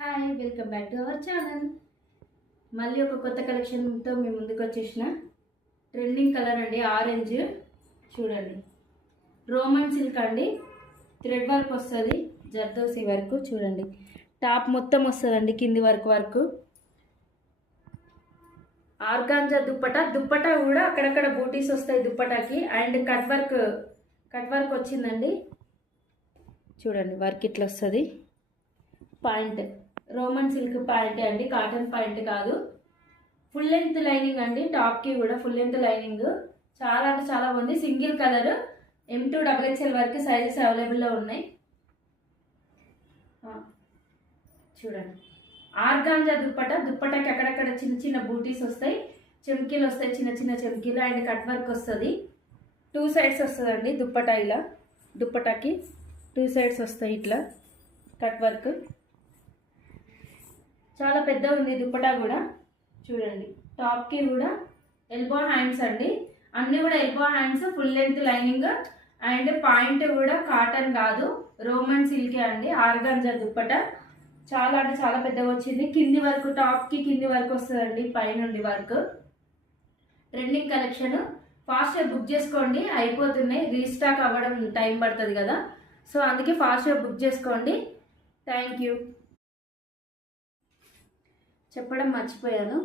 Hi, welcome back to our channel. మళ్ళీ ఒక కొత్త కలెక్షన్తో మీ ముందుకు వచ్చేసిన ట్రెండింగ్ కలర్ అండి, ఆరెంజ్. చూడండి, రోమన్ సిల్క్ అండి, థ్రెడ్ వర్క్ వస్తుంది, జర్దోసి వర్క్. చూడండి, టాప్ మొత్తం వస్తుందండి, కింది వరకు ఆర్గాంజా దుప్పటా కూడా అక్కడక్కడ బూటీస్ వస్తాయి దుప్పటాకి. అండ్ కట్ వర్క్ వచ్చిందండి. చూడండి, వర్క్ ఇట్లా వస్తుంది. పాయింట్ రోమన్ సిల్క్ పాయింట్ అండి, కాటన్ పాయింట్ కాదు. ఫుల్ లెంత్ లైనింగ్ అండి, టాప్కి కూడా ఫుల్ లెంత్ లైనింగ్. చాలా అంటే చాలా బాగుంది. సింగిల్ కలర్, M2 XXL వరకు సైజెస్ అవైలబుల్లో ఉన్నాయి. చూడండి, ఆర్గాంజా దుప్పటాకి అక్కడక్కడ చిన్న చిన్న బూటీస్ వస్తాయి, చెమ్కీలు వస్తాయి, చిన్న చిన్న చెమ్కీలు. అండ్ కట్ వర్క్ వస్తుంది. 2 సైడ్స్ వస్తుందండి దుప్పటా. ఇలా దుప్పటాకి 2 సైడ్స్ వస్తాయి ఇట్లా కట్ వర్క్. చాలా పెద్ద ఉంది దుప్పటా కూడా. చూడండి, టాప్కి కూడా ఎల్బో హ్యాండ్స్ అండి, అన్నీ కూడా elbow hands, full length lining. And point కూడా కాటన్ కాదు, రోమన్ సిల్కే అండి, ఆర్గాంజా దుప్పటా. చాలా అంటే చాలా పెద్దగా వచ్చింది. కింది వరకు, టాప్కి కింది వరకు వస్తుందండి, పైనుండి వర్క్. ట్రెండింగ్ కలెక్షన్, ఫాస్ట్గా బుక్ చేసుకోండి, అయిపోతున్నాయి. రీస్టాక్ అవ్వడం టైం పడుతుంది కదా, సో అందుకే ఫాస్ట్గా బుక్ చేసుకోండి. Thank you. చెప్పడం మర్చిపోయాను,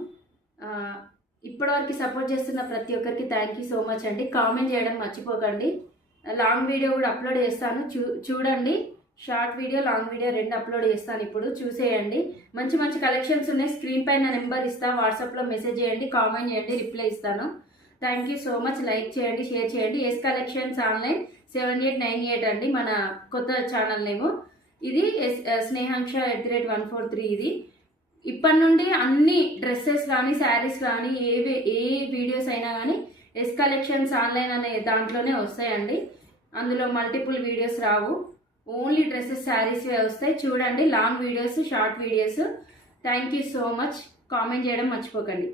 ఇప్పటివరకు సపోర్ట్ చేస్తున్న ప్రతి ఒక్కరికి థ్యాంక్ యూ సో మచ్ అండి. కామెంట్ చేయడం మర్చిపోకండి. లాంగ్ వీడియో కూడా అప్లోడ్ చేస్తాను, చూడండి. షార్ట్ వీడియో, లాంగ్ వీడియో రెండు అప్లోడ్ చేస్తాను, ఇప్పుడు చూసేయండి. మంచి మంచి కలెక్షన్స్ ఉన్నాయి. స్క్రీన్ పైన నెంబర్ ఇస్తాను, వాట్సాప్లో మెసేజ్ చేయండి, కామెంట్ చేయండి, రిప్లై ఇస్తాను. Thank you so much. Like చేయండి, షేర్ చేయండి. ఎస్ కలెక్షన్స్ ఆన్లైన్ 7898 అండి మన కొత్త ఛానల్ నేము. ఇది స్నేహాంక్ష @143. ఇది ఇప్పటి నుండి అన్ని డ్రెస్సెస్ కానీ, శారీస్ కానీ, ఏ వీడియోస్ అయినా కానీ ఎస్ కలెక్షన్స్ ఆన్లైన్ అనే దాంట్లోనే వస్తాయండి. అందులో మల్టిపుల్ వీడియోస్ రావు, ఓన్లీ డ్రెస్సెస్, శారీస్ వస్తాయి. చూడండి, long videos, short videos. Thank you so much. Comment చేయడం మర్చిపోకండి.